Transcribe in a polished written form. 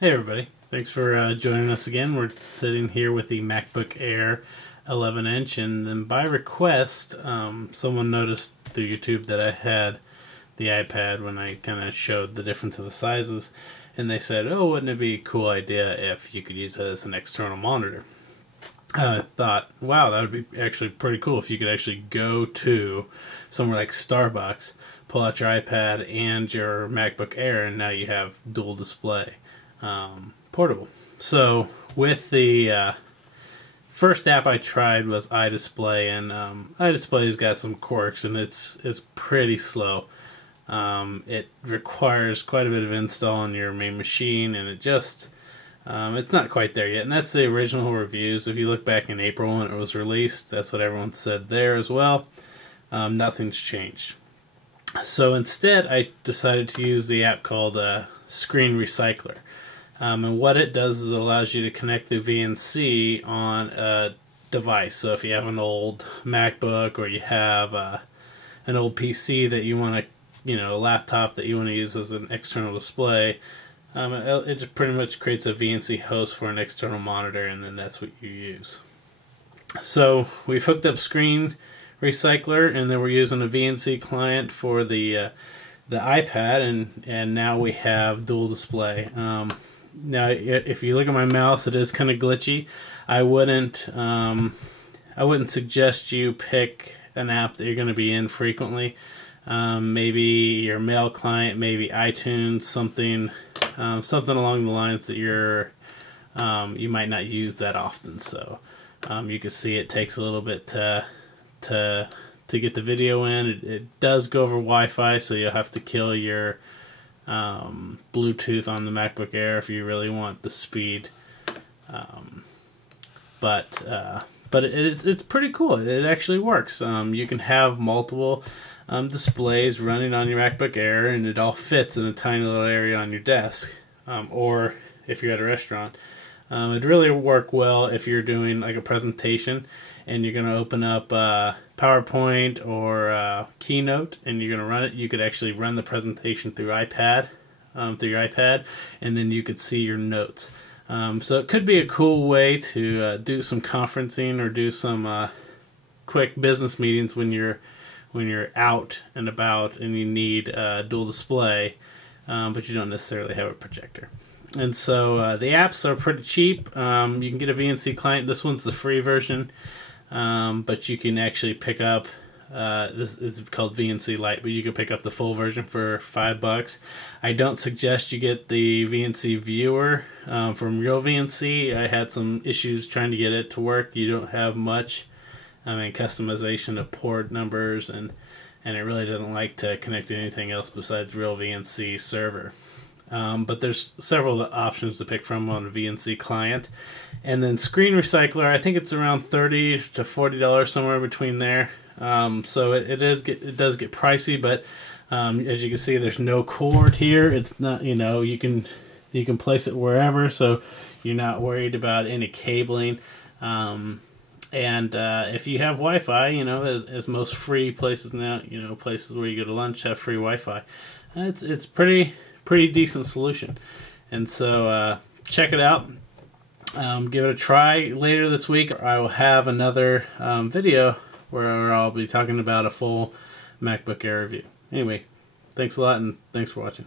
Hey everybody, thanks for joining us again. We're sitting here with the MacBook Air 11-inch, and then by request, someone noticed through YouTube that I had the iPad when I kind of showed the difference of the sizes, and they said, oh, wouldn't it be a cool idea if you could use it as an external monitor? I thought, wow, that would be actually pretty cool if you could actually go to somewhere like Starbucks, pull out your iPad and your MacBook Air, and now you have dual display. Portable. So with the first app I tried was iDisplay, and iDisplay's got some quirks, and it's pretty slow. It requires quite a bit of install on your main machine, and it just it's not quite there yet. And that's the original reviews. If you look back in April when it was released, that's what everyone said there as well. Nothing's changed. So instead, I decided to use the app called Screen Recycler. And what it does is it allows you to connect the VNC on a device. So if you have an old MacBook, or you have an old PC that you want to, a laptop that you want to use as an external display, it just pretty much creates a VNC host for an external monitor, and then that's what you use. So we've hooked up Screen Recycler, and then we're using a VNC client for the iPad, and now we have dual display. Now, if you look at my mouse, it is kind of glitchy. I wouldn't suggest you pick an app that you're going to be in frequently. Maybe your mail client, maybe iTunes, something along the lines that you might not use that often. So you can see it takes a little bit to get the video in. It does go over Wi-Fi, so you'll have to kill your Bluetooth on the MacBook Air if you really want the speed. But it's pretty cool. It actually works. You can have multiple displays running on your MacBook Air, and it all fits in a tiny little area on your desk. Or if you're at a restaurant. It'd really work well if you're doing like a presentation and you're going to open up PowerPoint or Keynote, and you're going to run it. You could actually run the presentation through your iPad, and then you could see your notes. So it could be a cool way to do some conferencing or do some quick business meetings when you're out and about and you need a dual display, but you don't necessarily have a projector. And so the apps are pretty cheap. You can get a VNC client. This one's the free version, but you can actually pick up, this is called VNC Lite, but you can pick up the full version for $5. I don't suggest you get the VNC viewer from Real VNC. I had some issues trying to get it to work. You don't have much customization of port numbers, and it really doesn't like to connect to anything else besides Real VNC server. But there's several options to pick from on a VNC client. And then Screen Recycler, I think it's around $30 to $40, somewhere between there. So it does get pricey, but as you can see, there's no cord here. It's not, you can place it wherever, so you're not worried about any cabling. And if you have Wi-Fi, as most free places now, places where you go to lunch have free Wi-Fi, it's pretty decent solution. And so check it out. Give it a try. Later this week I will have another video where I'll be talking about a full MacBook Air review. Anyway, thanks a lot, and thanks for watching.